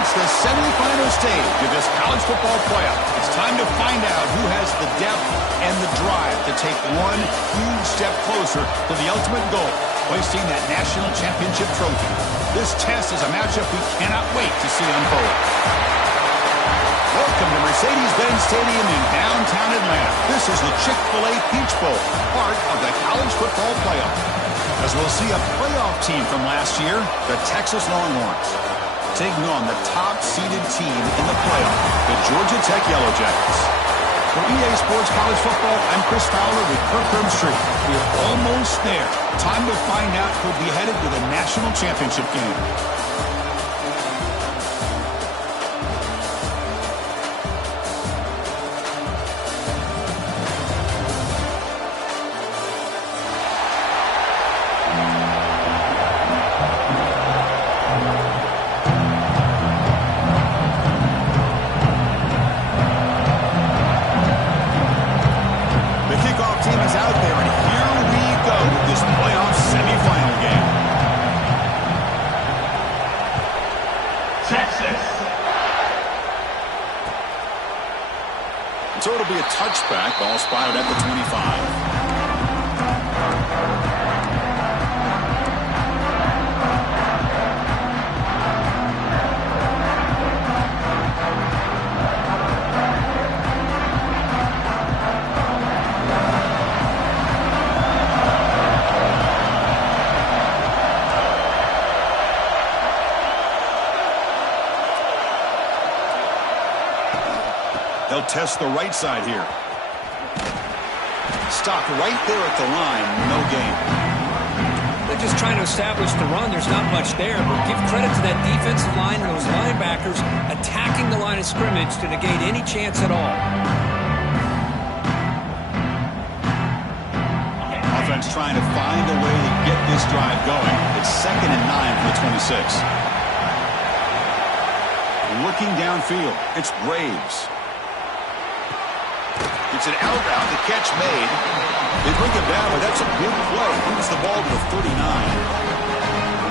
reached the semifinal stage of this college football playoff. It's time to find out who has the depth and the drive to take one huge step closer to the ultimate goal, hoisting that national championship trophy. This test is a matchup we cannot wait to see unfold. Welcome to Mercedes-Benz Stadium in downtown Atlanta. This is the Chick-fil-A Peach Bowl, part of the college football playoff. As we'll see a playoff team from last year, the Texas Longhorns, taking on the top-seeded team in the playoff, the Georgia Tech Yellow Jackets. For EA Sports College Football, I'm Chris Fowler with Kirk Herbstreit. We're almost there. Time to find out who'll be headed to the national championship game. So it'll be a touchback, ball spotted at the 25. They'll test the right side here. Stopped right there at the line. No gain. They're just trying to establish the run. There's not much there, but give credit to that defensive line and those linebackers attacking the line of scrimmage to negate any chance at all. Offense trying to find a way to get this drive going. It's 2nd and 9 for the 26. Looking downfield, it's Graves. It's an out route, the catch made. They bring it down, but that's a good play. Moves the ball to the 39.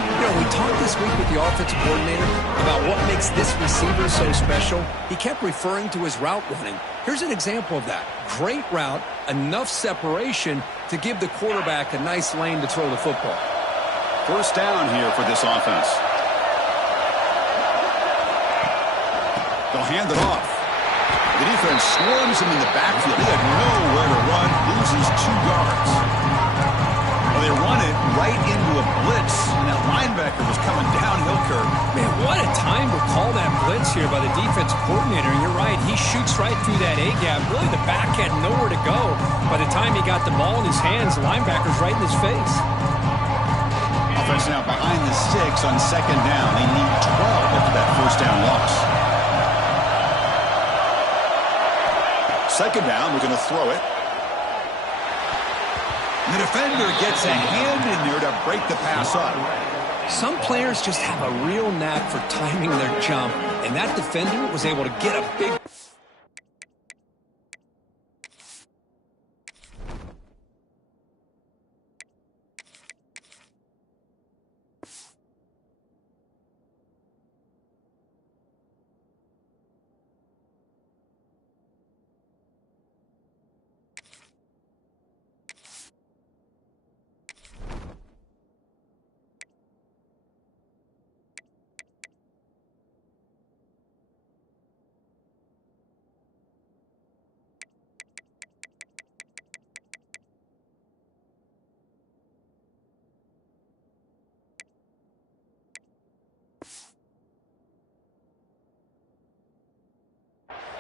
You know, we talked this week with the offensive coordinator about what makes this receiver so special. He kept referring to his route running. Here's an example of that. Great route, enough separation to give the quarterback a nice lane to throw the football. First down here for this offense. They'll hand it off. The defense swarms him in the backfield. He had nowhere to run, loses 2 yards. Well, they run it right into a blitz, and that linebacker was coming downhill, Kirk. Man, what a time to call that blitz here by the defensive coordinator. And you're right, he shoots right through that A-gap. Really, the back had nowhere to go. By the time he got the ball in his hands, the linebacker's right in his face. Offense now behind the 6 on 2nd down. They need 12 after that first down loss. 2nd down, we're going to throw it. And the defender gets a hand in there to break the pass up. Some players just have a real knack for timing their jump, and that defender was able to get a big...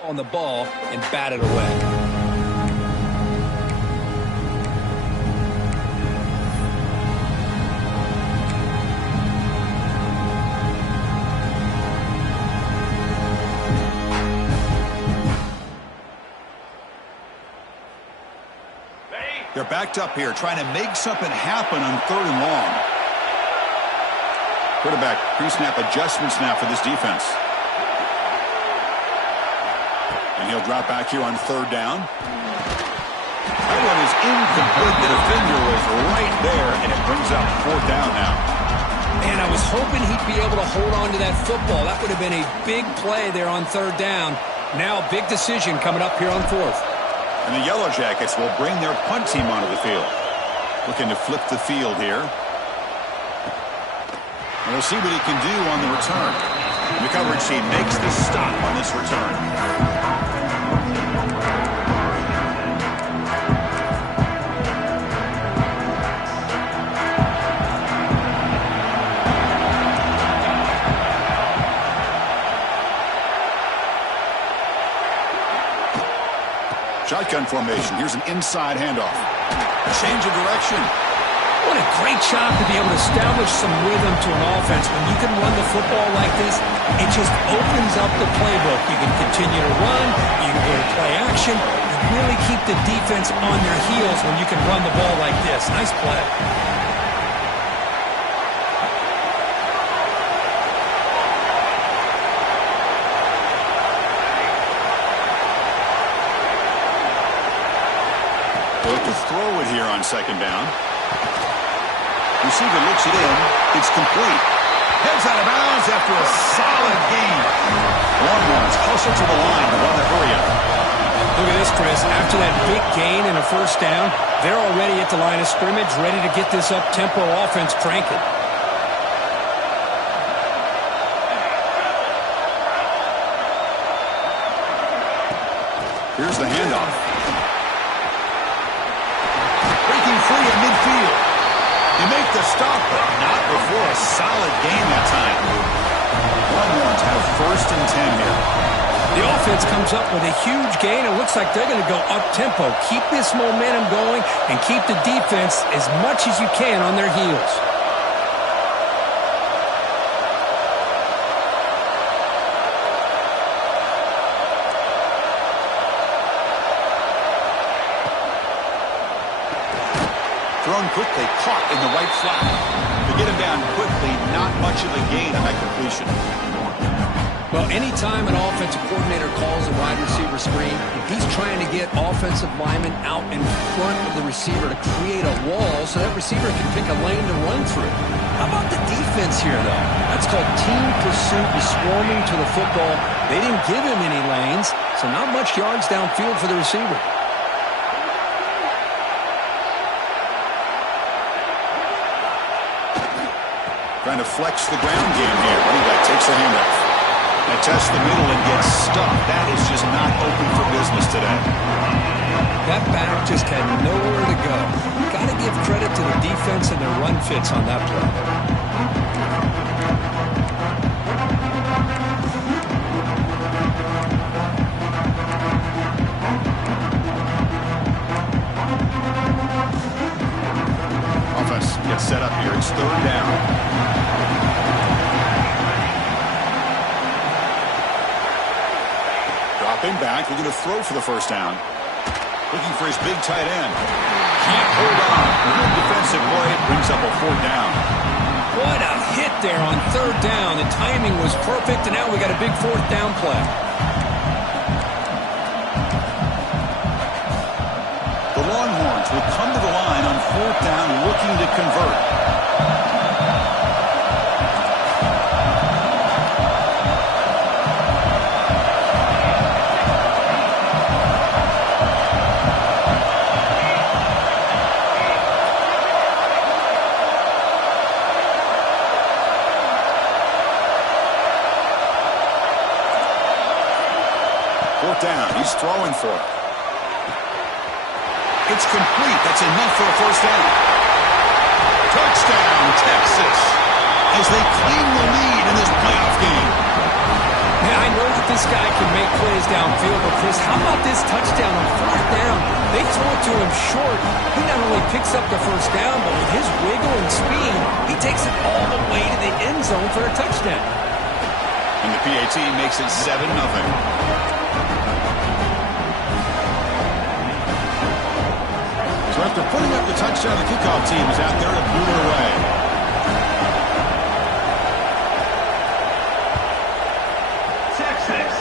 on the ball and bat it away. They're backed up here, trying to make something happen on 3rd and long. Quarterback pre-snap adjustments now for this defense. And he'll drop back here on 3rd down. That one is incomplete. The defender was right there, and it brings up 4th down now. Man, I was hoping he'd be able to hold on to that football. That would have been a big play there on third down. Now, big decision coming up here on fourth. And the Yellow Jackets will bring their punt team onto the field. Looking to flip the field here. And we'll see what he can do on the return. The coverage team makes the stop on this return. Shotgun formation. Here's an inside handoff. Change of direction. What a great job to be able to establish some rhythm to an offense. When you can run the football like this, it just opens up the playbook. You can continue to run. You can go to play action. You really keep the defense on their heels when you can run the ball like this. Nice play. To throw it here on second down. Receiver looks it in. It's complete. Heads out of bounds after a solid gain. Longhorns hustle to the line to run the hurry up. Look at this, Chris. After that big gain and a first down, they're already at the line of scrimmage, ready to get this up-tempo offense cranking. Here's the handoff. Free at midfield. You make the stop, but not before a solid gain that time. Longhorns have first and 10 here. The offense comes up with a huge gain. It looks like they're going to go up-tempo. Keep this momentum going and keep the defense as much as you can on their heels. Thrown quickly, caught in the right flat. To get him down quickly, not much of a gain on that completion. Well, anytime an offensive coordinator calls a wide receiver screen, he's trying to get offensive linemen out in front of the receiver to create a wall so that receiver can pick a lane to run through. How about the defense here, though? That's called team pursuit and swarming to the football. They didn't give him any lanes, so not much yards downfield for the receiver. Trying to flex the ground game here. Running back takes a handoff. They test the middle and gets stuffed. That is just not open for business today. That back just had nowhere to go. Got to give credit to the defense and their run fits on that play. Offense gets set up here. It's third down. Dropping back, looking to throw for the first down. Looking for his big tight end. Can't hold on. Good defensive play brings up a fourth down. What a hit there on third down. The timing was perfect, and now we got a big fourth down play. The Longhorns will come to the line on fourth down looking to convert. Fourth down. He's throwing for it. It's complete. That's enough for a first down. Touchdown, Texas, as they claim the lead in this playoff game. Man, I know that this guy can make plays downfield, but Chris, how about this touchdown on fourth down? They throw it to him short. He not only picks up the first down, but with his wiggle and speed, he takes it all the way to the end zone for a touchdown. And the PAT makes it 7-0. So after putting up the touchdown, the kickoff team is out there to boot it away. Texas.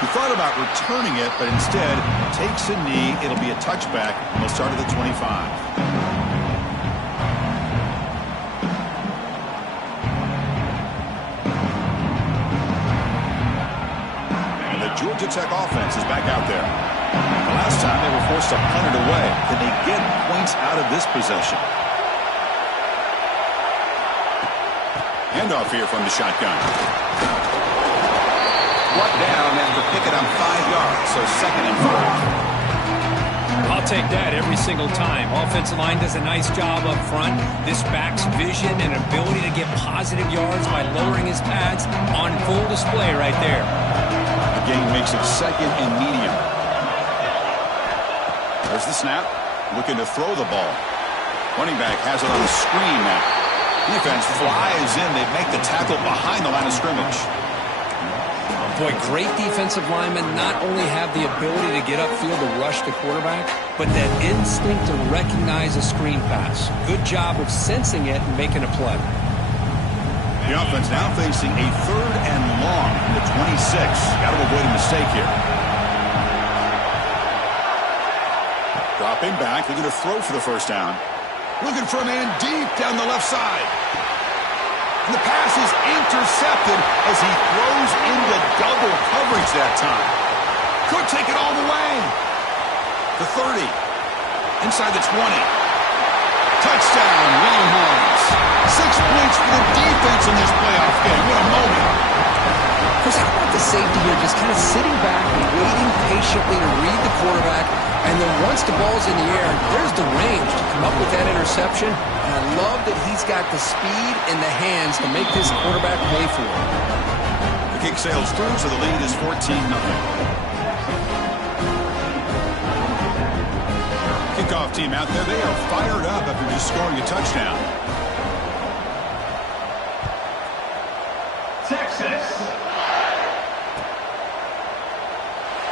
He thought about returning it, but instead takes a knee. It'll be a touchback, and they'll start at the 25. Tech offense is back out there. The last time they were forced to punt it away. Can they get points out of this possession? Handoff here from the shotgun. Brought down after picking up 5 yards, so 2nd and 4. I'll take that every single time. Offensive line does a nice job up front. This back's vision and ability to get positive yards by lowering his pads on full display right there. The game makes it 2nd and medium. There's the snap. Looking to throw the ball. Running back has it on the screen now. Defense flies in. They make the tackle behind the line of scrimmage. Boy, great defensive linemen not only have the ability to get upfield to rush the quarterback, but that instinct to recognize a screen pass. Good job of sensing it and making a play. The offense now facing a 3rd and long from the 26. Got to avoid a mistake here. Dropping back, looking to throw for the first down. Looking for a man deep down the left side. And the pass is intercepted as he throws into double coverage that time. Could take it all the way. The 30. Inside the 20. Touchdown, Longhorns. 6 points for the defense in this playoff game. What a moment. Chris, how about the safety here just kind of sitting back and waiting patiently to read the quarterback, and then once the ball's in the air, there's the range to come up with that interception. And I love that he's got the speed and the hands to make this quarterback pay for it. The kick sails through, so the lead is 14-0. Kickoff team out there, they are fired up after just scoring a touchdown. Texas.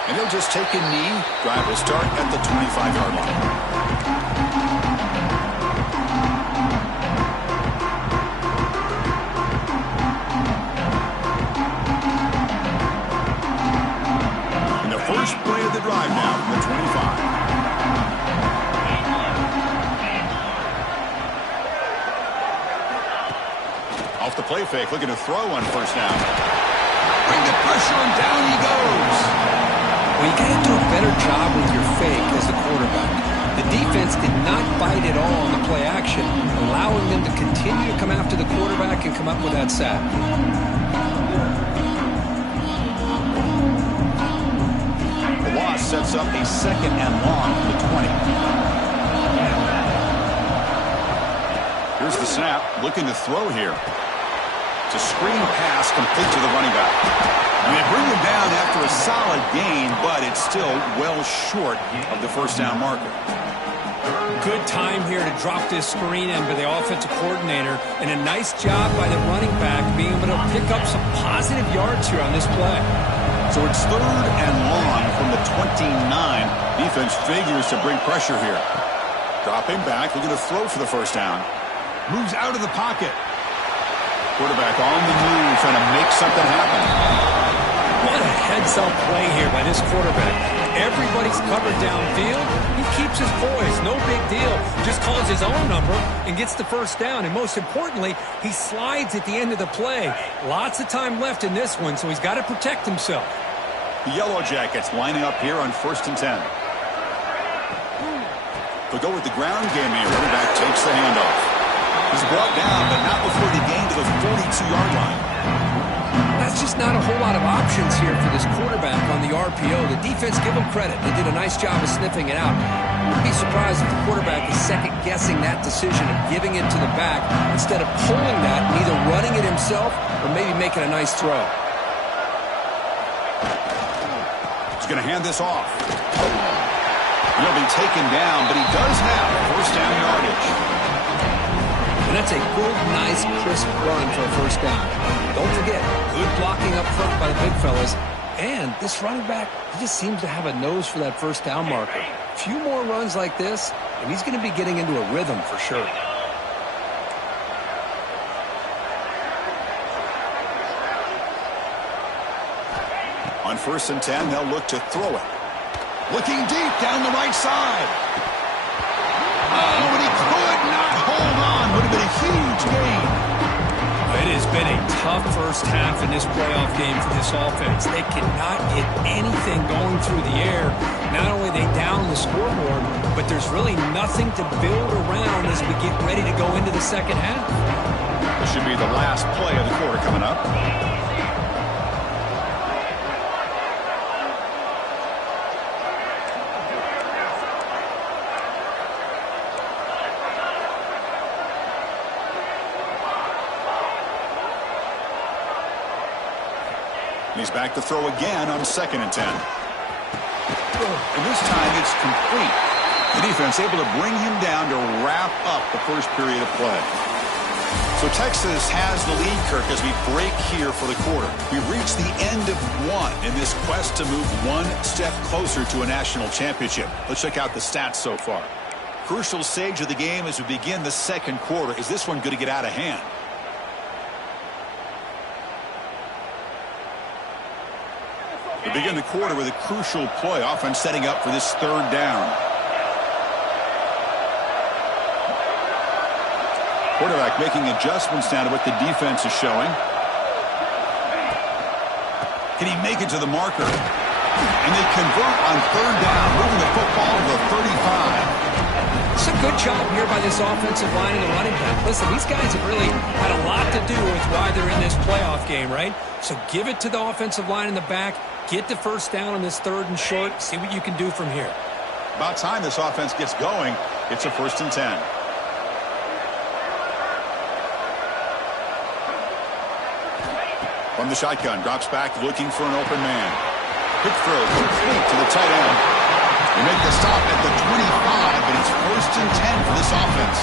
And they'll just take a knee. Drive will start at the 25-yard line. And the first play of the drive now from the 25. Off the play fake, looking to throw on first down. Bring the pressure and down he goes. Well, you got to do a better job with your fake as the quarterback. The defense did not bite at all on the play action, allowing them to continue to come after the quarterback and come up with that sack. The loss sets up a 2nd and long from the 20. Here's the snap, looking to throw here. It's a screen pass complete to the running back. And they bring him down after a solid gain, but it's still well short of the first down marker. Good time here to drop this screen in by the offensive coordinator, and a nice job by the running back being able to pick up some positive yards here on this play. So it's 3rd and long from the 29. Defense figures to bring pressure here. Dropping back, looking to throw for the first down. Moves out of the pocket. Quarterback on the move, trying to make something happen. What a heads-up play here by this quarterback. Everybody's covered downfield. He keeps his poise. No big deal. Just calls his own number and gets the first down. And most importantly, he slides at the end of the play. Lots of time left in this one, so he's got to protect himself. The Yellow Jackets lining up here on 1st and 10. They'll go with the ground game here. Running back takes the handoff. He's brought down, but not before the gain to the 42-yard line. That's just not a whole lot of options here for this quarterback on the RPO. The defense, give them credit. They did a nice job of sniffing it out. Wouldn't be surprised if the quarterback is second-guessing that decision of giving it to the back instead of pulling that and either running it himself or maybe making a nice throw. He's going to hand this off. He'll be taken down, but he does have first down yardage. And that's a good, nice, crisp run for a first down. Don't forget, good blocking up front by the big fellas. And this running back, he just seems to have a nose for that first down marker. A few more runs like this, and he's going to be getting into a rhythm for sure. On 1st and 10, they'll look to throw it. Looking deep down the right side. Oh, but he could not hold on. Would have been a huge gain. It has been a tough first half in this playoff game for this offense. They cannot get anything going through the air. Not only are they down the scoreboard, but there's really nothing to build around as we get ready to go into the second half. This should be the last play of the quarter coming up. He's back to throw again on 2nd and 10. And this time it's complete. The defense able to bring him down to wrap up the first period of play. So Texas has the lead, Kirk, as we break here for the quarter. We've reached the end of one in this quest to move one step closer to a national championship. Let's check out the stats so far. Crucial stage of the game as we begin the second quarter. Is this one going to get out of hand? We begin the quarter with a crucial play, offense setting up for this 3rd down. Quarterback making adjustments now to what the defense is showing. Can he make it to the marker? And they convert on 3rd down, moving the football to the 35. It's a good job here by this offensive line and the running back. Listen, these guys have really had a lot to do with why they're in this playoff game, right? So give it to the offensive line in the back. Get the first down on this 3rd and short. See what you can do from here. About time this offense gets going. It's a 1st and 10. From the shotgun, drops back looking for an open man. Quick throw, complete to the tight end. They make the stop at the 25, but it's 1st and 10 for this offense.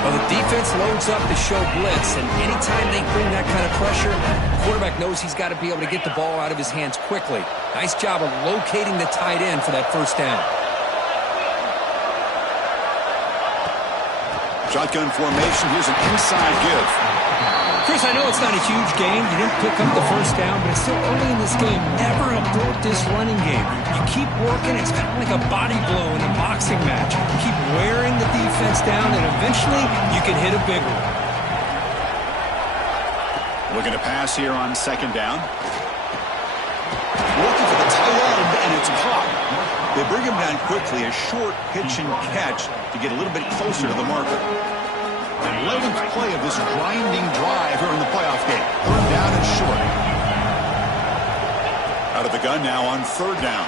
Well, the defense loads up to show blitz, and anytime they bring that kind of pressure, the quarterback knows he's got to be able to get the ball out of his hands quickly. Nice job of locating the tight end for that first down. Shotgun formation. Here's an inside give. Chris, I know it's not a huge game. You didn't pick up the first down, but it's still early in this game. Never abort this running game. You keep working. It's kind of like a body blow in a boxing match. Keep wearing the defense down, and eventually you can hit a big one. Looking to pass here on 2nd down. Looking for the tight end, and it's caught. They bring him down quickly. A short pitch and catch to get a little bit closer to the marker. 11th play of this grinding drive here in the playoff game. 3rd down and short. Out of the gun now on 3rd down.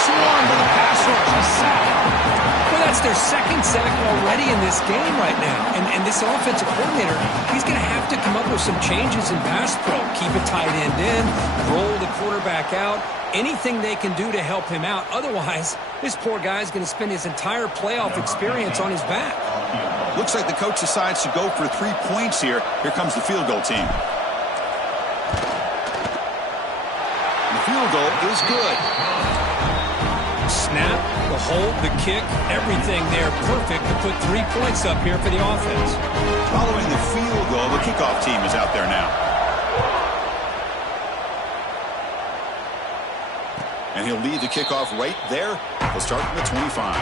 Swarm with a pass rush. A sack. Well, that's their 2nd sack already in this game right now. And this offensive coordinator, he's going to have to come up with some changes in pass pro. Keep a tight end in, roll the quarterback out. Anything they can do to help him out. Otherwise, this poor guy's going to spend his entire playoff experience on his back. Looks like the coach decides to go for 3 points here. Here comes the field goal team. The field goal is good. Snap, the hold, the kick, everything there perfect to put 3 points up here for the offense. Following the field goal, the kickoff team is out there now. And he'll lead the kickoff right there. He'll start from the 25.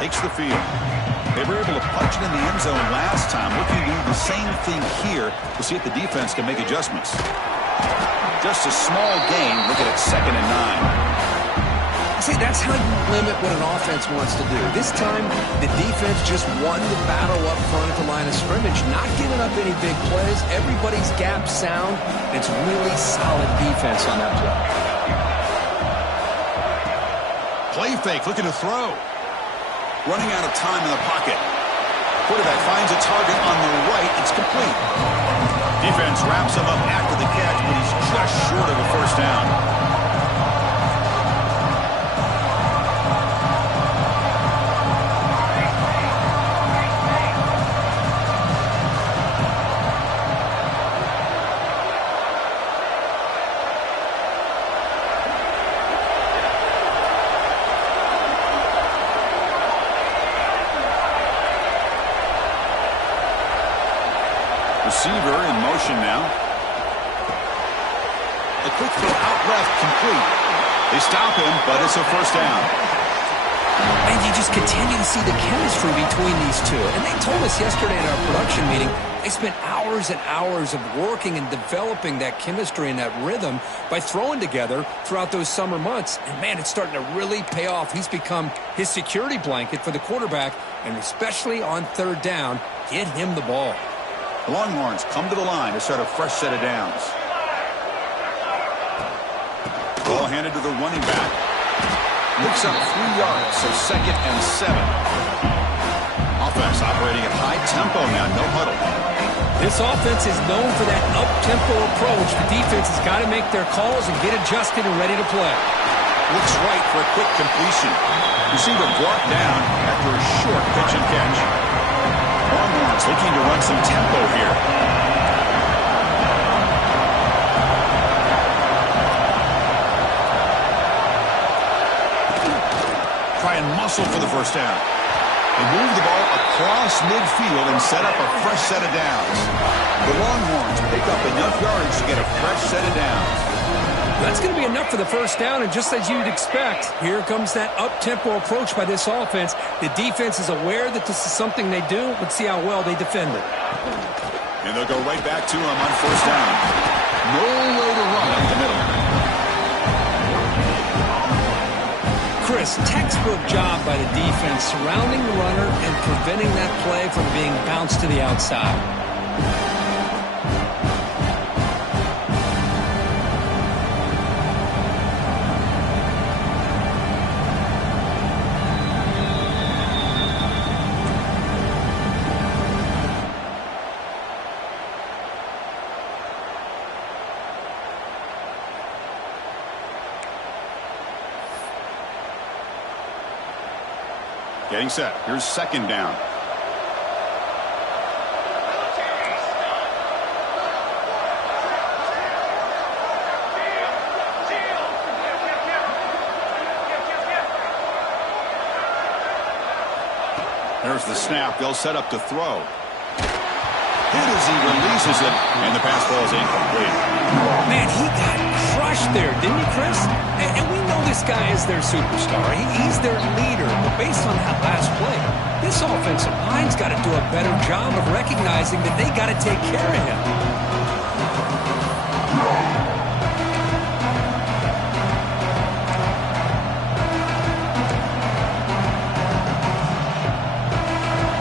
Takes the field. They were able to punch it in the end zone last time. Looking to do the same thing here to see if the defense can make adjustments. Just a small gain. Look at it, 2nd and 9. See, that's how you limit what an offense wants to do. This time, the defense just won the battle up front at the line of scrimmage, not giving up any big plays. Everybody's gap sound. It's really solid defense on that Play play. fake, looking to throw. Running out of time in the pocket. Quarterback finds a target on the right. It's complete. Defense wraps him up after the catch, but he's just short of a first down. Receiver in motion now. A quick throw out left, complete. They stop him, but it's a first down. And you just continue to see the chemistry between these two. And they told us yesterday in our production meeting, they spent hours and hours of working and developing that chemistry and that rhythm by throwing together throughout those summer months. And, man, it's starting to really pay off. He's become his security blanket for the quarterback, and especially on third down, get him the ball. The Longhorns come to the line to start a fresh set of downs. Ball handed to the running back. Picks up 3 yards, so 2nd and 7. Offense operating at high tempo now, no huddle. This offense is known for that up-tempo approach. The defense has got to make their calls and get adjusted and ready to play. Looks right for a quick completion. Receiver brought down after a short pitch and catch. Longhorns looking to run some tempo here. Try and muscle for the first down. They move the ball across midfield and set up a fresh set of downs. The Longhorns pick up enough yards to get a fresh set of downs. That's going to be enough for the first down, and just as you'd expect, here comes that up-tempo approach by this offense. The defense is aware that this is something they do. Let's see how well they defend it. And they'll go right back to him on first down. Nowhere to run up the middle. Chris, textbook job by the defense surrounding the runner and preventing that play from being bounced to the outside. Getting set. Here's 2nd down. There's the snap. They'll set up to throw. Hit as he releases it, and the pass ball is incomplete. Man, he got crushed there, didn't he, Chris? And we know this guy is their superstar. He's their leader. But based on that last play, this offensive line's got to do a better job of recognizing that they got to take care of him.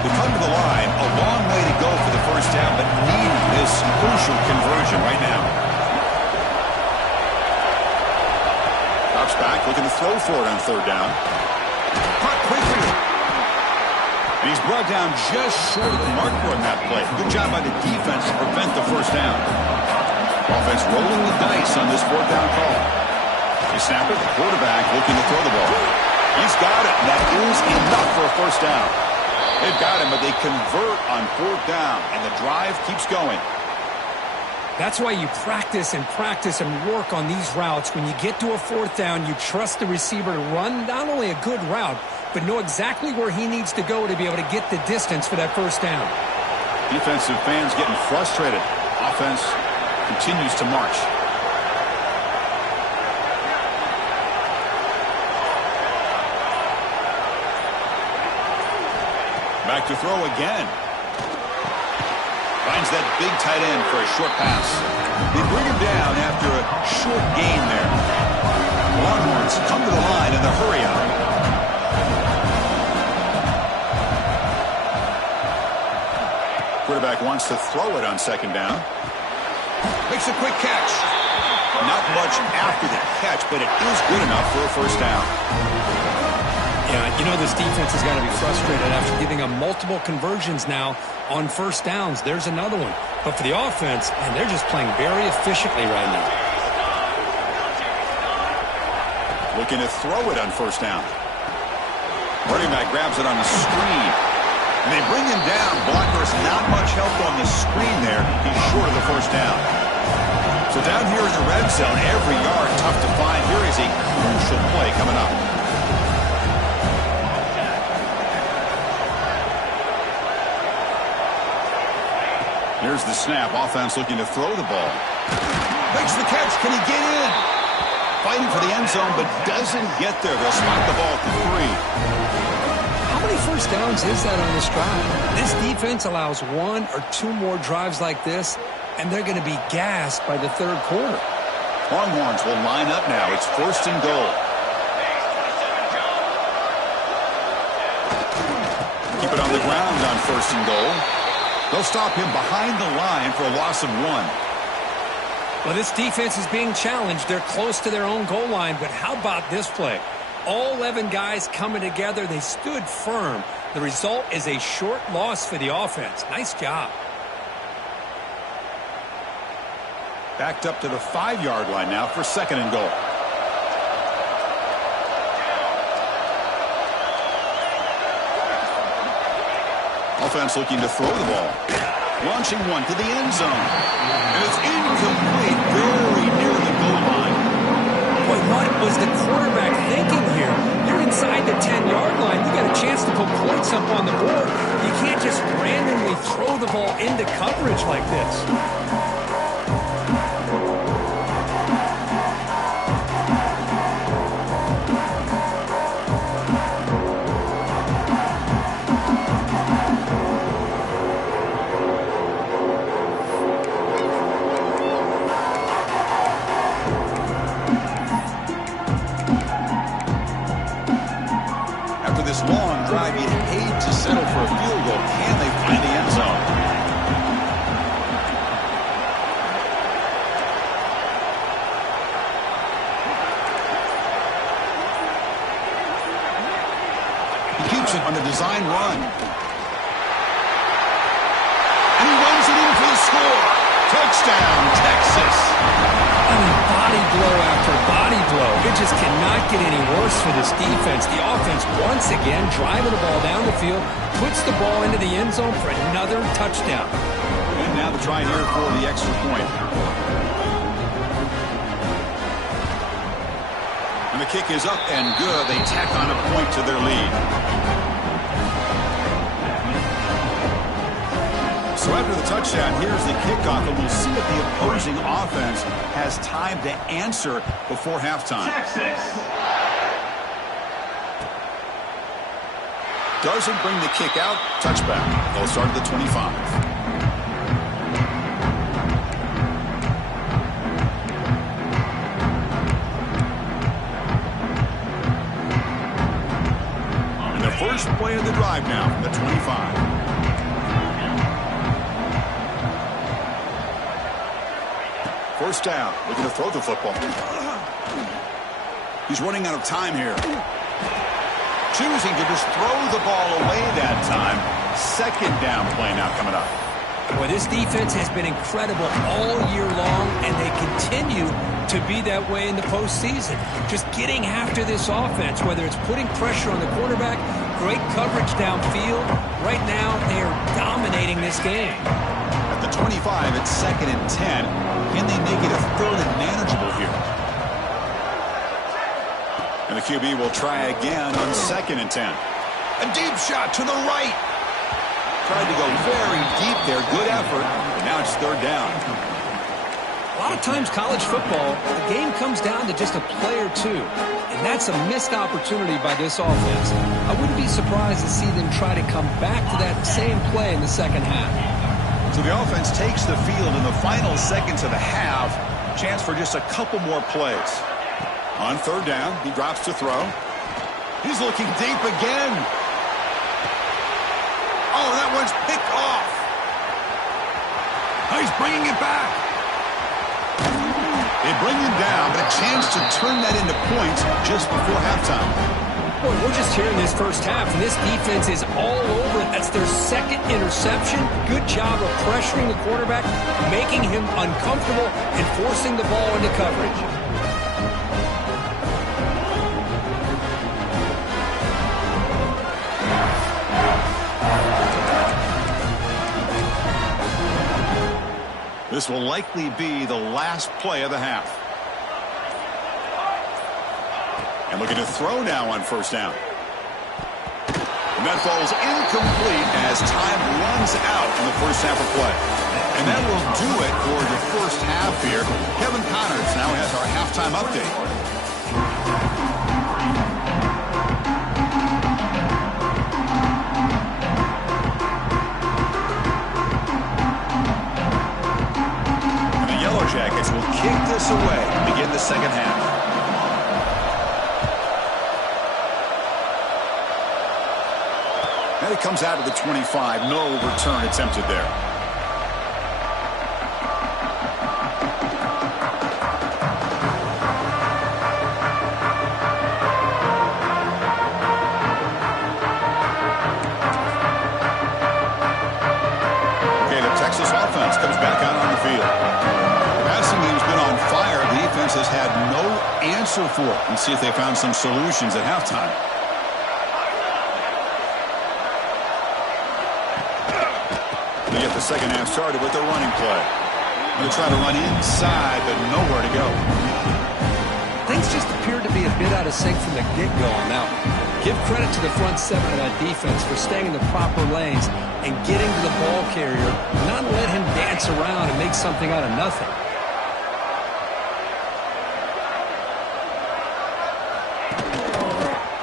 They come to the line, a long way to go for the first down, but need this crucial conversion right now. Drops back, looking to throw for it on third down. Caught quickly. And he's brought down just short of the marker on that play. Good job by the defense to prevent the first down. Offense rolling the dice on this 4th down call. They snap it, the quarterback looking to throw the ball. He's got it. That is enough for a first down. They've got him, but they convert on 4th down, and the drive keeps going. That's why you practice and work on these routes. When you get to a 4th down, you trust the receiver to run not only a good route, but know exactly where he needs to go to be able to get the distance for that first down. Defensive fans getting frustrated. Offense continues to march. Back to throw again. Finds that big tight end for a short pass. They bring him down after a short gain there. Longhorns come to the line in the hurry up. Quarterback wants to throw it on 2nd down. Makes a quick catch. Not much after the catch, but it is good enough for a first down. Yeah, you know this defense has got to be frustrated after giving them multiple conversions now on first downs. There's another one. But for the offense, and they're just playing very efficiently right now. Looking to throw it on first down. Running back grabs it on the screen. And they bring him down. Blockers not much help on the screen there. He's short of the first down. So down here in the red zone, every yard tough to find. Here is a crucial play coming up. Here's the snap. Offense looking to throw the ball. Makes the catch. Can he get in? Fighting for the end zone, but doesn't get there. They'll spot the ball for 3. How many first downs is that on this drive? This defense allows 1 or 2 more drives like this, and they're going to be gassed by the third quarter. Longhorns will line up now. It's 1st and goal. Keep it on the ground on 1st and goal. They'll stop him behind the line for a loss of 1. Well, this defense is being challenged. They're close to their own goal line, but how about this play? All 11 guys coming together. They stood firm. The result is a short loss for the offense. Nice job. Backed up to the 5-yard line now for 2nd and goal. Offense looking to throw the ball. Launching one to the end zone. And it's incomplete, very near the goal line. Boy, what was the quarterback thinking here? You're inside the 10-yard line. You got a chance to put points up on the board. You can't just randomly throw the ball into coverage like this. This long drive, you'd hate to settle for a field goal. Can they find the end zone? He keeps it on the design run. And he runs it in for the score. Touchdown, Texas. I mean, body blow after body blow. It just cannot get any worse for this defense. The offense, once again, driving the ball down the field, puts the ball into the end zone for another touchdown. And now the try here for the extra point. And the kick is up and good. They tack on a point to their lead. So after the touchdown, here's the kickoff, and we'll see if the opposing offense has time to answer before halftime. Texas. Doesn't bring the kick out. Touchback. They'll start at the 25. And the first play of the drive now from the 25. First down, looking to throw the football. He's running out of time here. Choosing to just throw the ball away that time. 2nd down play now coming up. Well, this defense has been incredible all year long, and they continue to be that way in the postseason. Just getting after this offense, whether it's putting pressure on the quarterback, great coverage downfield. Right now, they are dominating this game. At the 25, it's 2nd and 10. Can they make it a 3rd and manageable here? And the QB will try again on 2nd and 10. A deep shot to the right. Tried to go very deep there. Good effort. And now it's 3rd down. A lot of times college football, the game comes down to just a play or two. And that's a missed opportunity by this offense. I wouldn't be surprised to see them try to come back to that same play in the second half. So the offense takes the field in the final seconds of the half. Chance for just a couple more plays. On 3rd down, he drops to throw. He's looking deep again. Oh, that one's picked off. Oh, he's bringing it back. They bring him down, but a chance to turn that into points just before halftime. Boy, we're just here in this first half, and this defense is all over it. That's their 2nd interception. Good job of pressuring the quarterback, making him uncomfortable, and forcing the ball into coverage. This will likely be the last play of the half. And looking to throw now on 1st down. And that falls incomplete as time runs out in the first half of play. And that will do it for the first half here. Kevin Connors now has our halftime update. And the Yellow Jackets will kick this away to begin the second half. And it comes out of the 25. No return attempted there. Comes back out on the field. The passing game's been on fire. The defense has had no answer for it. Let's see if they found some solutions at halftime. They get the second half started with a running play. They try to run inside, but nowhere to go. Things just appeared to be a bit out of sync from the get-go on that one. Give credit to the front seven of that defense for staying in the proper lanes and getting to the ball carrier, not let him dance around and make something out of nothing.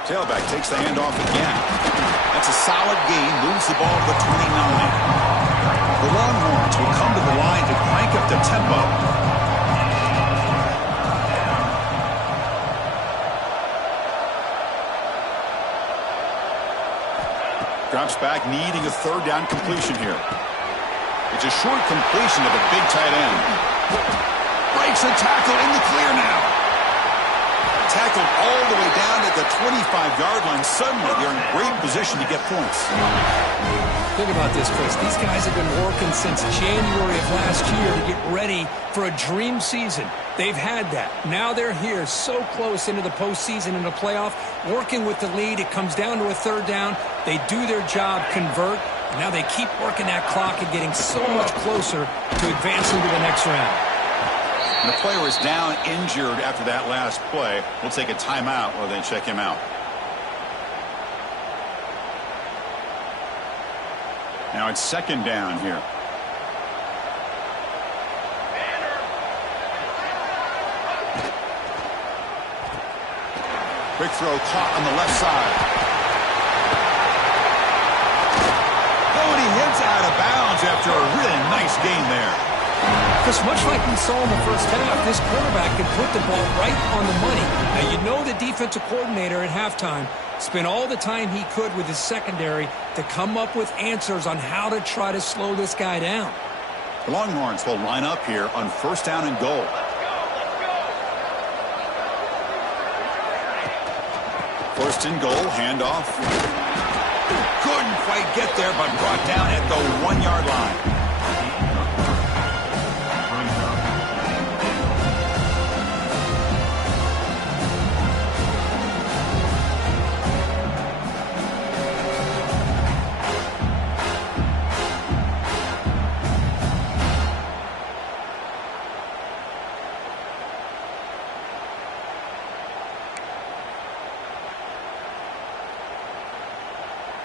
Tailback takes the handoff again. That's a solid gain, moves the ball to the 29. The Longhorns will come to the line to crank up the tempo. Drops back, needing a third down completion here. It's a short completion to the big tight end. Breaks a tackle in the clear now. Tackled all the way down at the 25-yard line. Suddenly, they're in great position to get points. Think about this, Chris. These guys have been working since January of last year to get ready for a dream season. They've had that. Now they're here so close into the postseason and the playoff, working with the lead. It comes down to a third down. They do their job, convert. And now they keep working that clock and getting so much closer to advancing to the next round. And the player is down injured after that last play. We'll take a timeout or then check him out. Now it's second down here. Quick throw caught on the left side. Oh, and he hits out of bounds after a really nice gain there. Because much like we saw in the first half, this quarterback can put the ball right on the money. Now, you know the defensive coordinator at halftime spent all the time he could with his secondary to come up with answers on how to try to slow this guy down. The Longhorns will line up here on first down and goal. First and goal, handoff. Couldn't quite get there, but brought down at the 1-yard line.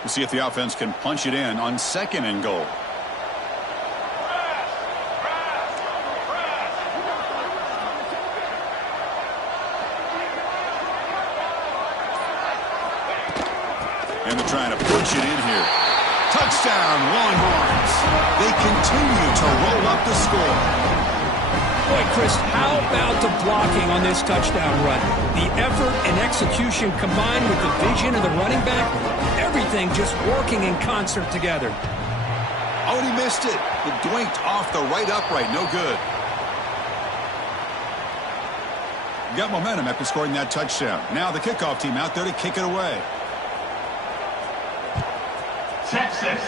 We'll see if the offense can punch it in on second and goal. And they're trying to punch it in here. Touchdown, Longhorns. They continue to roll up the score. Boy, Chris, how about the blocking on this touchdown run? The effort and execution combined with the vision of the running back, everything just working in concert together. Oh, he missed it. It dwinked off the right upright. No good. Got momentum after scoring that touchdown. Now the kickoff team out there to kick it away. Texas.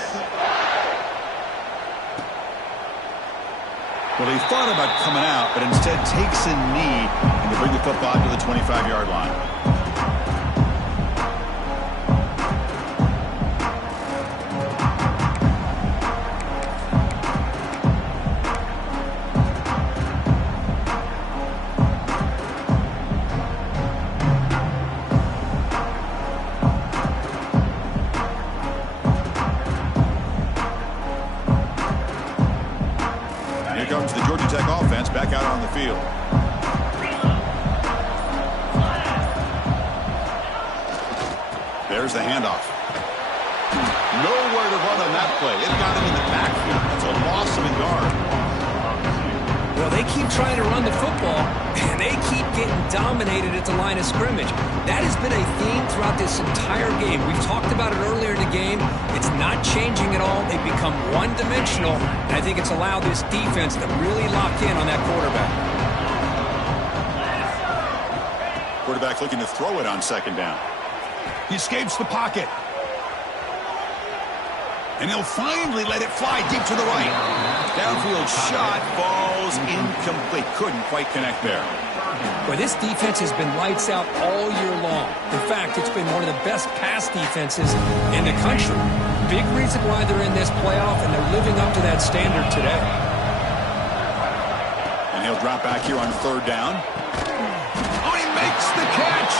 Well, he thought about coming out, but instead takes a knee and to bring the football to the 25-yard line. comes the Georgia Tech offense back out on the field. There's the handoff. Nowhere to run on that play. It got him in the backfield. That's a loss of a yard. Well, they keep trying to run the football, and they keep getting dominated at the line of scrimmage. That has been a theme throughout this entire game. We've talked about it earlier in the game. It's not changing at all. They've become one-dimensional, and I think it's allowed this defense to really lock in on that quarterback. Quarterback looking to throw it on second down. He escapes the pocket. And he'll finally let it fly deep to the right. Downfield shot falls incomplete. Couldn't quite connect there. Well, this defense has been lights out all year long. In fact, it's been one of the best pass defenses in the country. Big reason why they're in this playoff, and they're living up to that standard today. And he'll drop back here on third down. Oh, he makes the catch.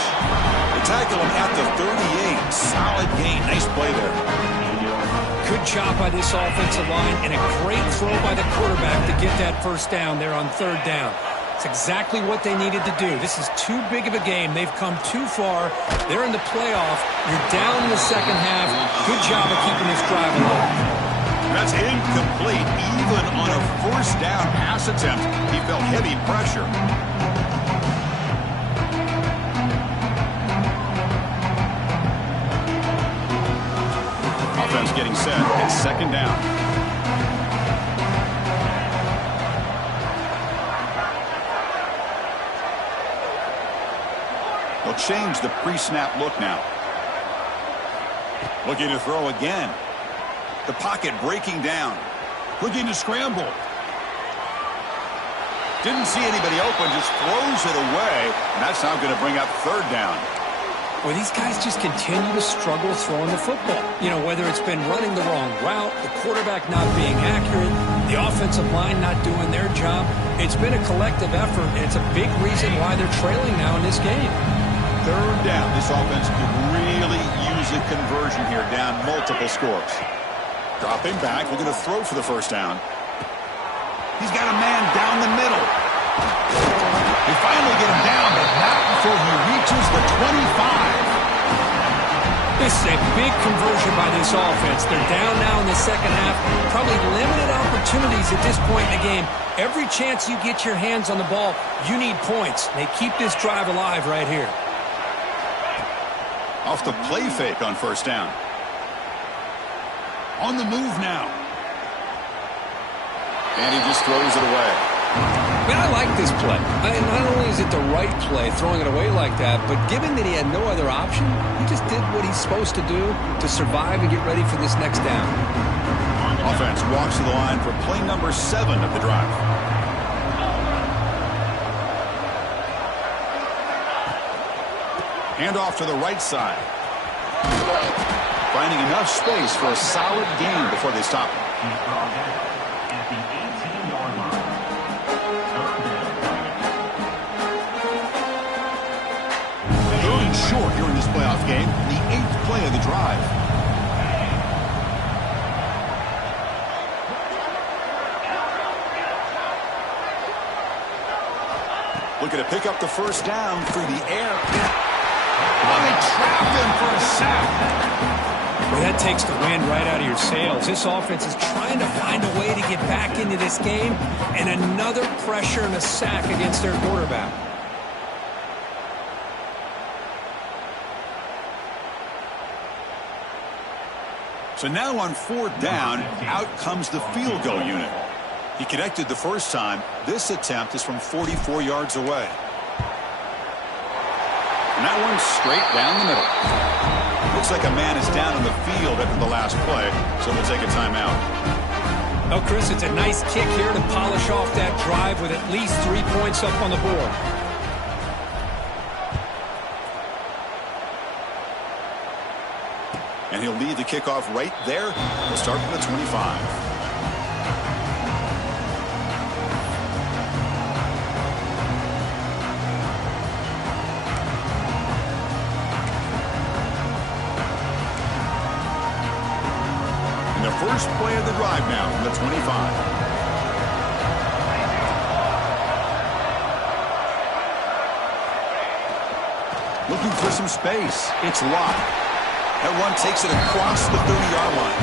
They tackle him at the 38. Solid gain. Nice play there. Good job by this offensive line, and a great throw by the quarterback to get that first down there on third down. It's exactly what they needed to do. This is too big of a game. They've come too far. They're in the playoff. You're down in the second half. Good job of keeping this drive alive. That's incomplete. Even on a first down pass attempt, he felt heavy pressure. Offense getting set. It's second down. They'll change the pre-snap look now. Looking to throw again. The pocket breaking down. Looking to scramble. Didn't see anybody open, just throws it away. And that's now going to bring up third down. Well, these guys just continue to struggle throwing the football. You know, whether it's been running the wrong route, the quarterback not being accurate, the offensive line not doing their job. It's been a collective effort, and it's a big reason why they're trailing now in this game. Third down. This offense could really use a conversion here, down multiple scores. Dropping back, looking to throw for the first down. He's got a man down the middle. They finally get him down, but not before he reaches the 25. This is a big conversion by this offense. They're down now in the second half. Probably limited opportunities at this point in the game. Every chance you get your hands on the ball, you need points. They keep this drive alive right here. Off the play fake on first down. On the move now. And he just throws it away. Man, I like this play. Not only is it the right play, throwing it away like that, but given that he had no other option, he just did what he's supposed to do to survive and get ready for this next down. Offense walks to the line for play number 7 of the drive. Handoff to the right side. Finding enough space for a solid gain before they stop him. Short here in this playoff game, the 8th play of the drive. Looking to pick up the first down through the air. Oh, they trapped him for a sack. Well, that takes the wind right out of your sails. This offense is trying to find a way to get back into this game, and another pressure and a sack against their quarterback. So now on fourth down, out comes the field goal unit. He connected the first time. This attempt is from 44 yards away. And that one's straight down the middle. Looks like a man is down on the field after the last play, so we'll take a timeout. Oh, Chris, it's a nice kick here to polish off that drive with at least 3 points up on the board. And he'll lead the kickoff right there. He'll start from the 25. And the first play of the drive now from the 25. Looking for some space. It's locked. That run takes it across the 30-yard line.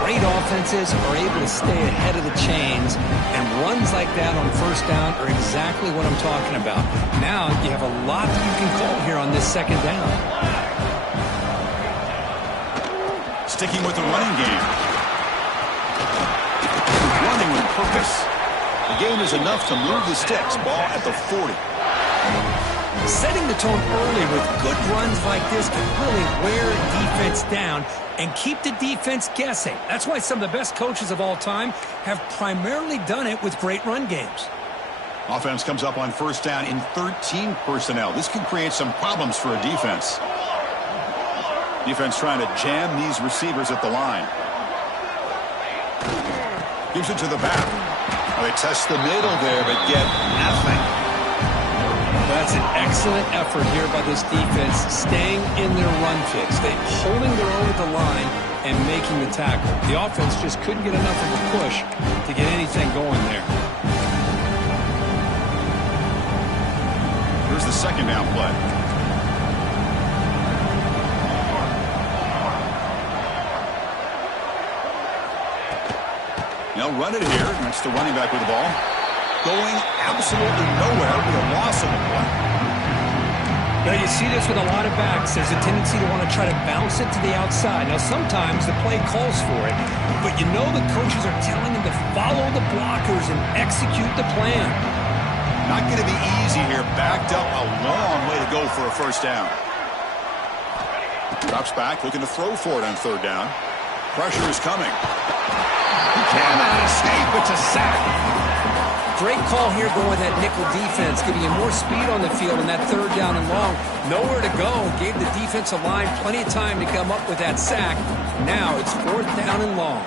Great offenses are able to stay ahead of the chains, and runs like that on first down are exactly what I'm talking about. Now you have a lot that you can call here on this second down. Sticking with the running game. Running with purpose. The game is enough to move the sticks. Ball at the 40. Setting the tone early with good runs like this can really wear a defense down and keep the defense guessing. That's why some of the best coaches of all time have primarily done it with great run games. Offense comes up on first down in 13 personnel. This can create some problems for a defense. Defense trying to jam these receivers at the line. Gives it to the back. They test the middle there, but get nothing. That's an excellent effort here by this defense, staying in their run fix. They're holding their own at the line and making the tackle. The offense just couldn't get enough of a push to get anything going there. Here's the second down play. They'll run it here. That's the running back with the ball. Going absolutely nowhere with a loss of the play. Now you see this with a lot of backs. There's a tendency to want to try to bounce it to the outside. Now sometimes the play calls for it, but you know the coaches are telling them to follow the blockers and execute the plan. Not going to be easy here. Backed up a long way to go for a first down. Drops back, looking to throw for it on third down. Pressure is coming. He cannot escape. It's a sack. Great call here going with that nickel defense, giving you more speed on the field in that third down and long. Nowhere to go. Gave the defensive line plenty of time to come up with that sack. Now it's fourth down and long.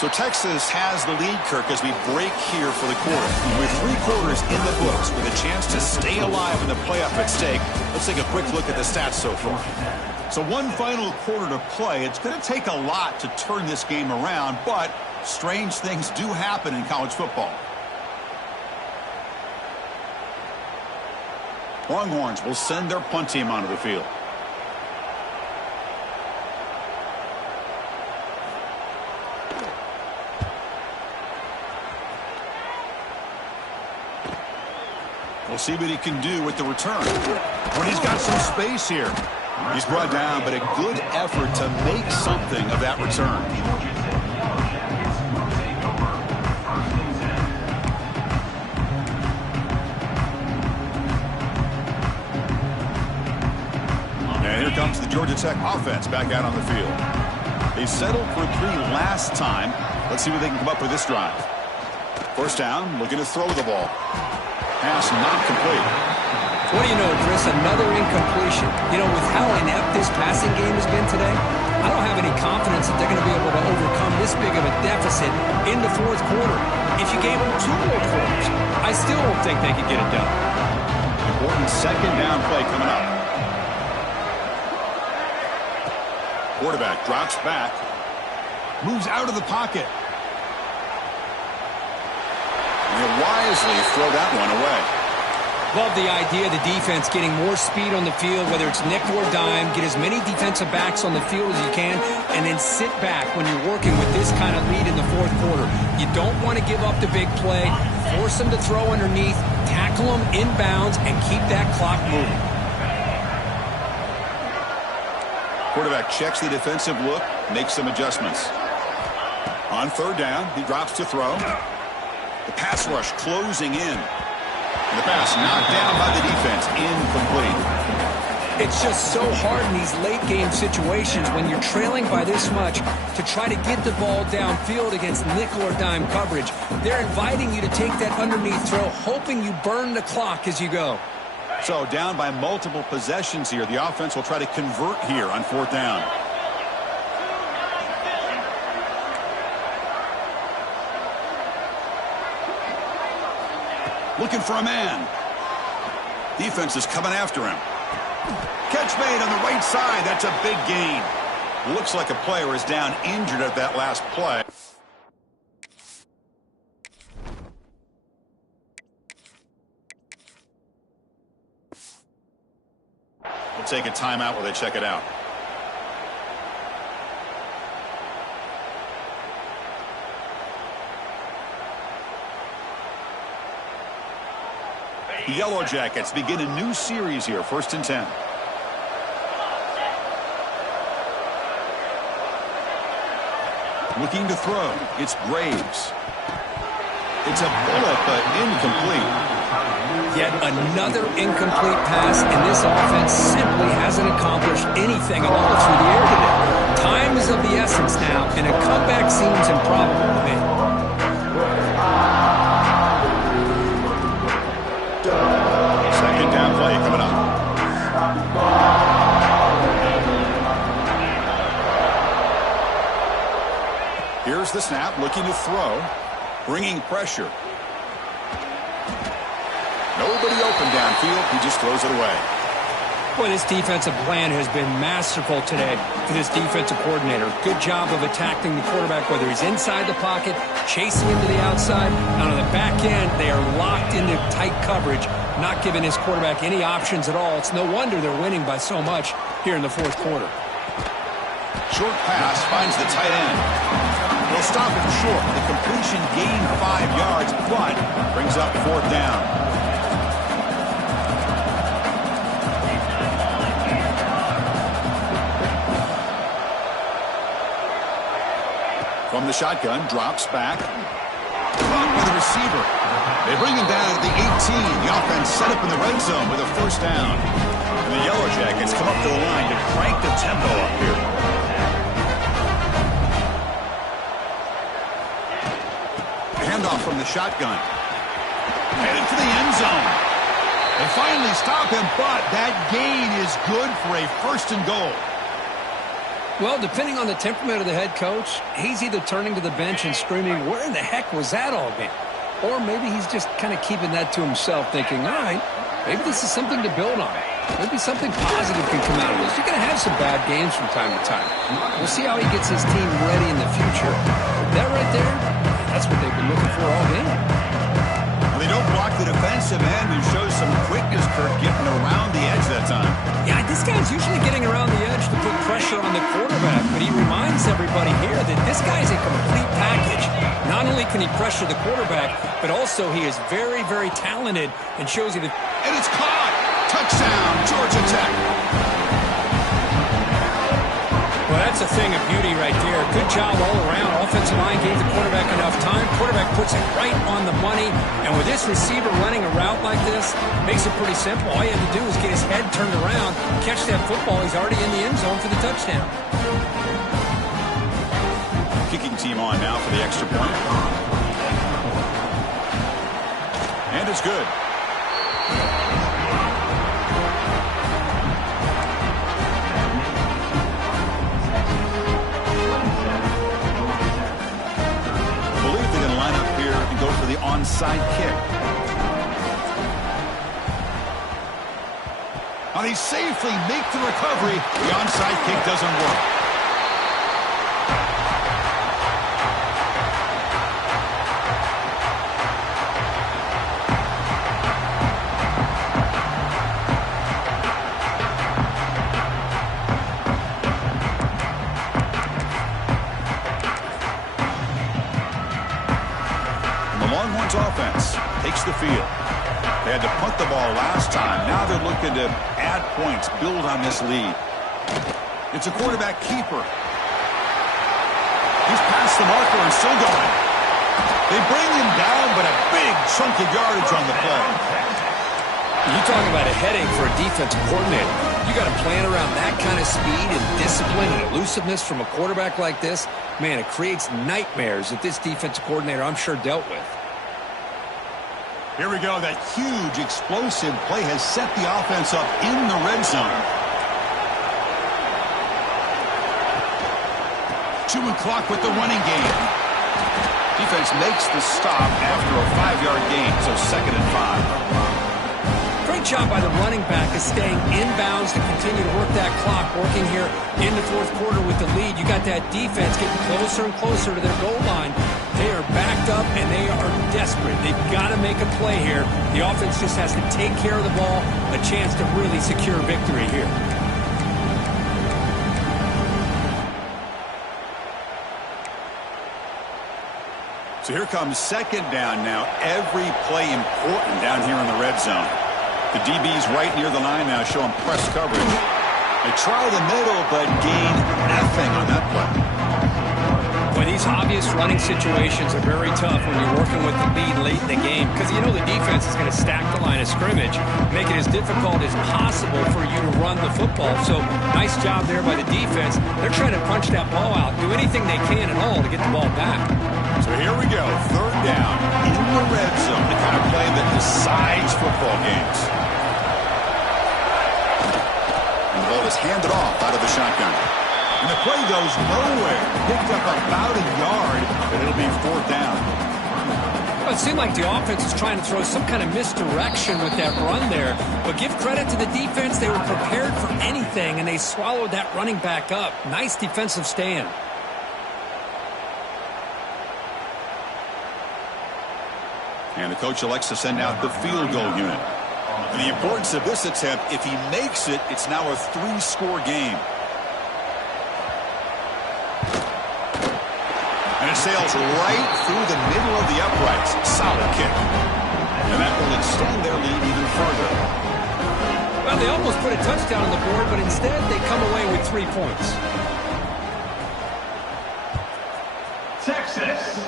So Texas has the lead, Kirk, as we break here for the quarter. With 3 quarters in the books, with a chance to stay alive in the playoff at stake, let's take a quick look at the stats so far. So one final quarter to play. It's going to take a lot to turn this game around, but strange things do happen in college football. Longhorns will send their punt team onto the field. We'll see what he can do with the return. When he's got some space here. He's brought down, but a good effort to make something of that return. And here comes the Georgia Tech offense back out on the field. They settled for 3 last time. Let's see what they can come up with this drive. First down, looking to throw the ball. Pass not complete. What do you know, Chris? Another incompletion. You know, with how inept this passing game has been today, I don't have any confidence that they're going to be able to overcome this big of a deficit in the fourth quarter. If you gave them 2 more quarters, I still don't think they could get it done. Important second down play coming up. Quarterback drops back. Moves out of the pocket. He'll wisely throw that one away. Love the idea of the defense getting more speed on the field, whether it's nickel or dime. Get as many defensive backs on the field as you can, and then sit back when you're working with this kind of lead in the fourth quarter. You don't want to give up the big play. Force them to throw underneath, tackle them inbounds, and keep that clock moving. Quarterback checks the defensive look, makes some adjustments. On third down, he drops to throw. The pass rush closing in. And the pass knocked down by the defense. Incomplete. It's just so hard in these late-game situations when you're trailing by this much to try to get the ball downfield against nickel or dime coverage. They're inviting you to take that underneath throw, hoping you burn the clock as you go. So down by multiple possessions here. The offense will try to convert here on fourth down. Looking for a man. Defense is coming after him. Catch made on the right side. That's a big gain. Looks like a player is down injured at that last play. We'll take a timeout while they check it out. The Yellow Jackets begin a new series here, 1st and 10. Looking to throw. It's Graves. It's a bullet, but incomplete. Yet another incomplete pass, and this offense simply hasn't accomplished anything at all through the air today. Time is of the essence now, and a comeback seems improbable to me. Second down play coming up. Here's the snap, looking to throw, bringing pressure. Nobody open downfield. He just throws it away. Boy, this defensive plan has been masterful today for this defensive coordinator. Good job of attacking the quarterback, whether he's inside the pocket, chasing him to the outside. And on the back end, they are locked into tight coverage, not giving his quarterback any options at all. It's no wonder they're winning by so much here in the 4th quarter. Short pass finds the tight end. They'll stop it short. The completion gained 5 yards, but brings up 4th down. From the shotgun, drops back. Caught by the receiver. They bring him down at the 18. The offense set up in the red zone with a 1st down. And the Yellow Jackets come up to the line to crank the tempo up here. Handoff from the shotgun. Headed for the end zone. They finally stop him, but that gain is good for a 1st and goal. Well, depending on the temperament of the head coach, he's either turning to the bench and screaming, where in the heck was that all been? Or maybe he's just kind of keeping that to himself, thinking, all right, maybe this is something to build on. Maybe something positive can come out of this. You're going to have some bad games from time to time. We'll see how he gets his team ready in the future. That right there, that's what they've been looking for all game. They don't block the defensive end and shows some quickness, Kirk, getting around the edge that time. Yeah, this guy's usually getting around the edge to put pressure on the quarterback, but he reminds everybody here that this guy is a complete package. Not only can he pressure the quarterback, but also he is very, very talented and shows you that. And it's caught! Touchdown, Georgia Tech! Well, that's a thing of beauty right there. Good job all around. Offensive line gave the quarterback enough time. Quarterback puts it right on the money. And with this receiver running a route like this, makes it pretty simple. All you have to do is get his head turned around, catch that football. He's already in the end zone for the touchdown. Kicking team on now for the extra point. And it's good. Go for the onside kick. And he safely make the recovery. The onside kick doesn't work. Offense takes the field. They had to punt the ball last time. Now they're looking to add points, build on this lead. It's a quarterback keeper. He's past the marker and still going. They bring him down, but a big chunk of yardage on the play. You talk about a headache for a defensive coordinator. You got to plan around that kind of speed and discipline and elusiveness from a quarterback like this. Man, it creates nightmares that this defensive coordinator, I'm sure, dealt with. Here we go. That huge explosive play has set the offense up in the red zone. Chewing clock with the running game. Defense makes the stop after a 5-yard gain, so 2nd and 5. Very Great job by the running back of staying inbounds to continue to work that clock, working here in the fourth quarter with the lead. You got that defense getting closer and closer to their goal line. They are backed up, and they are desperate. They've got to make a play here. The offense just has to take care of the ball, a chance to really secure victory here. So here comes second down now. Every play important down here in the red zone. The DB's right near the line now, showing press coverage. They try the middle, but gain nothing on that play. Well, these obvious running situations are very tough when you're working with the lead late in the game, because you know the defense is going to stack the line of scrimmage, make it as difficult as possible for you to run the football. So nice job there by the defense. They're trying to punch that ball out, do anything they can at all to get the ball back. So here we go, third down in the red zone, the kind of play that decides football games. And the ball is handed off out of the shotgun. And the play goes nowhere. Picked up about a yard, but it'll be fourth down. Well, it seemed like the offense was trying to throw some kind of misdirection with that run there. But give credit to the defense. They were prepared for anything, and they swallowed that running back up. Nice defensive stand. And the coach elects to send out the field goal unit. And the importance of this attempt, if he makes it, it's now a 3-score game. And it sails right through the middle of the uprights. Solid kick. And that will extend their lead even further. Well, they almost put a touchdown on the board, but instead they come away with 3 points. Texas.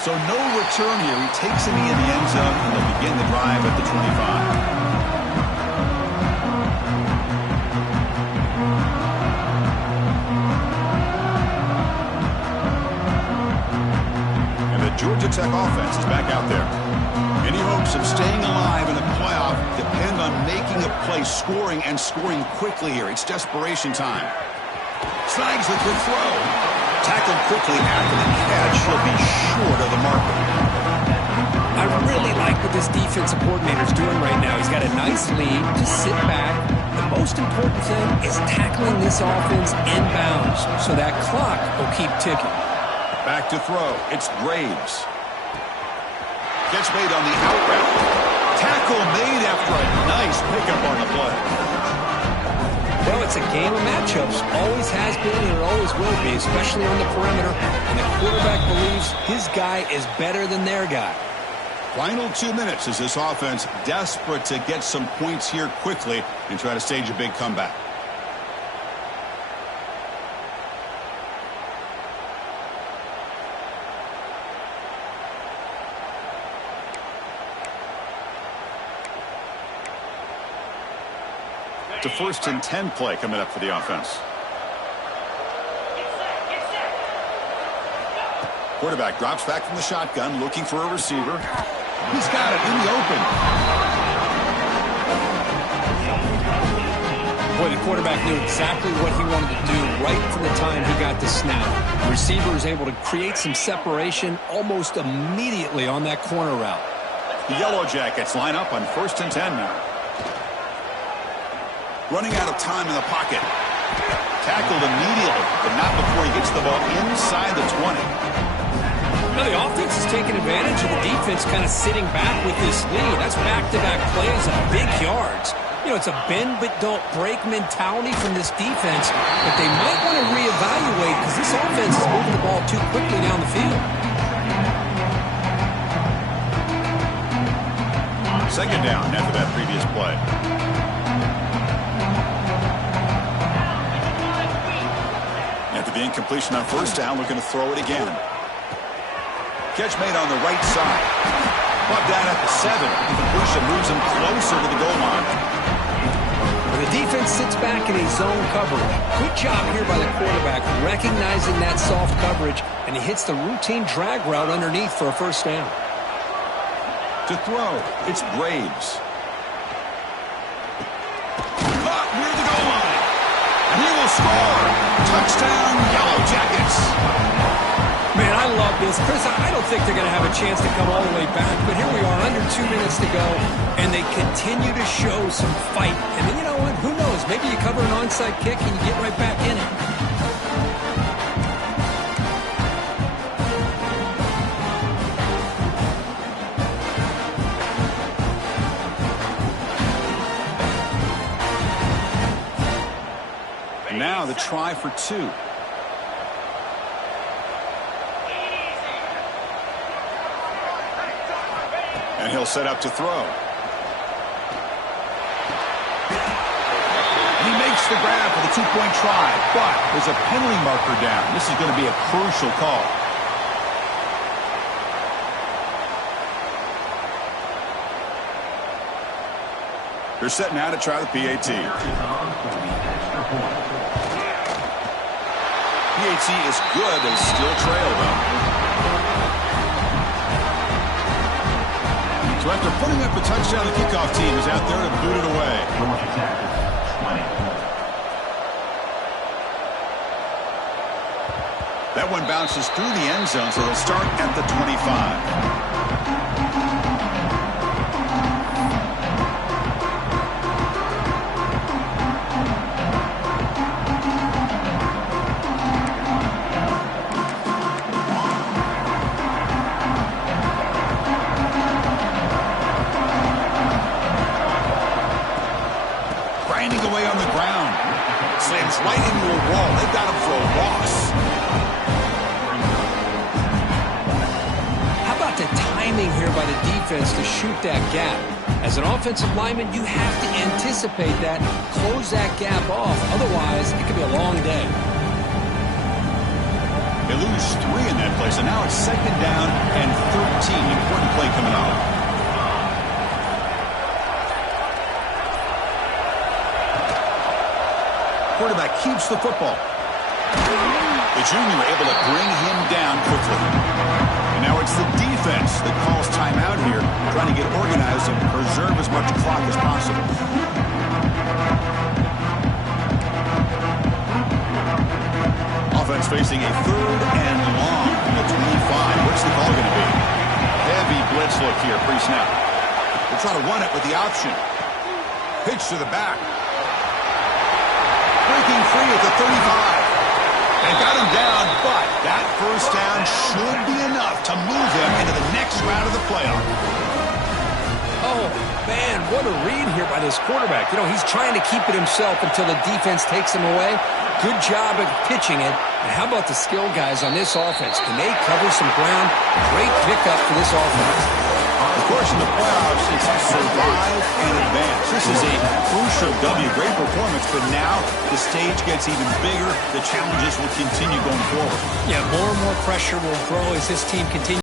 So no return here. He takes it in the end zone, and they'll begin the drive at the 25. Georgia Tech offense is back out there. Any hopes of staying alive in the playoff depend on making a play, scoring, and scoring quickly here. It's desperation time. Snags the good throw. Tackled quickly after the catch. He'll be short of the marker. I really like what this defensive coordinator is doing right now. He's got a nice lead. Just sit back. The most important thing is tackling this offense inbounds so that clock will keep ticking. Back to throw. It's Graves. Gets made on the out route. Tackle made after a nice pickup on the play. Well, it's a game of matchups. Always has been and it always will be, especially on the perimeter. And the quarterback believes his guy is better than their guy. Final 2 minutes as this offense desperate to get some points here quickly and try to stage a big comeback. To 1st and 10 play coming up for the offense. Quarterback drops back from the shotgun, looking for a receiver. He's got it in the open. Boy, the quarterback knew exactly what he wanted to do right from the time he got the snap. The receiver was able to create some separation almost immediately on that corner route. The Yellow Jackets line up on 1st and 10 now. Running out of time in the pocket. Tackled immediately, but not before he gets the ball inside the 20. Now the offense is taking advantage of the defense kind of sitting back with this lead. That's back-to-back plays of big yards. You know, it's a bend but don't break mentality from this defense, but they might want to reevaluate because this offense is moving the ball too quickly down the field. Second down after that previous play. After the incompletion on 1st down, looking to throw it again. Catch made on the right side. Brought down at the 7. Completion moves him closer to the goal line. The defense sits back in a zone coverage. Good job here by the quarterback, recognizing that soft coverage, and he hits the routine drag route underneath for a 1st down. To throw, it's Graves. Caught near the goal line. And he will score. Touchdown, Yellow Jackets. Man, I love about this. Chris, I don't think they're going to have a chance to come all the way back, but here we are, under 2 minutes to go, and they continue to show some fight. And then, you know what? Who knows? Maybe you cover an onside kick and you get right back in it. Now the try for 2. And he'll set up to throw. He makes the grab for the 2-point try, but there's a penalty marker down. This is going to be a crucial call. They're set now to try the PAT. PAT is good. They still trail, though. So after putting up a touchdown, the kickoff team is out there to boot it away. That one bounces through the end zone, so they'll start at the 25. Away on the ground. Slams right into a wall. They've got him for a loss. How about the timing here by the defense to shoot that gap? As an offensive lineman, you have to anticipate that, close that gap off. Otherwise, it could be a long day. They lose 3 in that play, so now it's 2nd down and 13. Important play coming up. Quarterback keeps the football. The junior able to bring him down quickly. And now it's the defense that calls timeout here, trying to get organized and preserve as much clock as possible. Offense facing a 3rd and long from the 25. What's the call going to be? Heavy blitz look here pre-snap. They'll try to run it with the option. Pitch to the back. Breaking free at the 35. They got him down, but that first down should be enough to move them into the next round of the playoff. Oh, man, what a read here by this quarterback. You know, he's trying to keep it himself until the defense takes him away. Good job of pitching it. And how about the skill guys on this offense? Can they cover some ground? Great pickup for this offense. Of course, in the playoffs, it's survive and advance. This is a crucial W. Great performance, but now the stage gets even bigger. The challenges will continue going forward. Yeah, more and more pressure will grow as this team continues.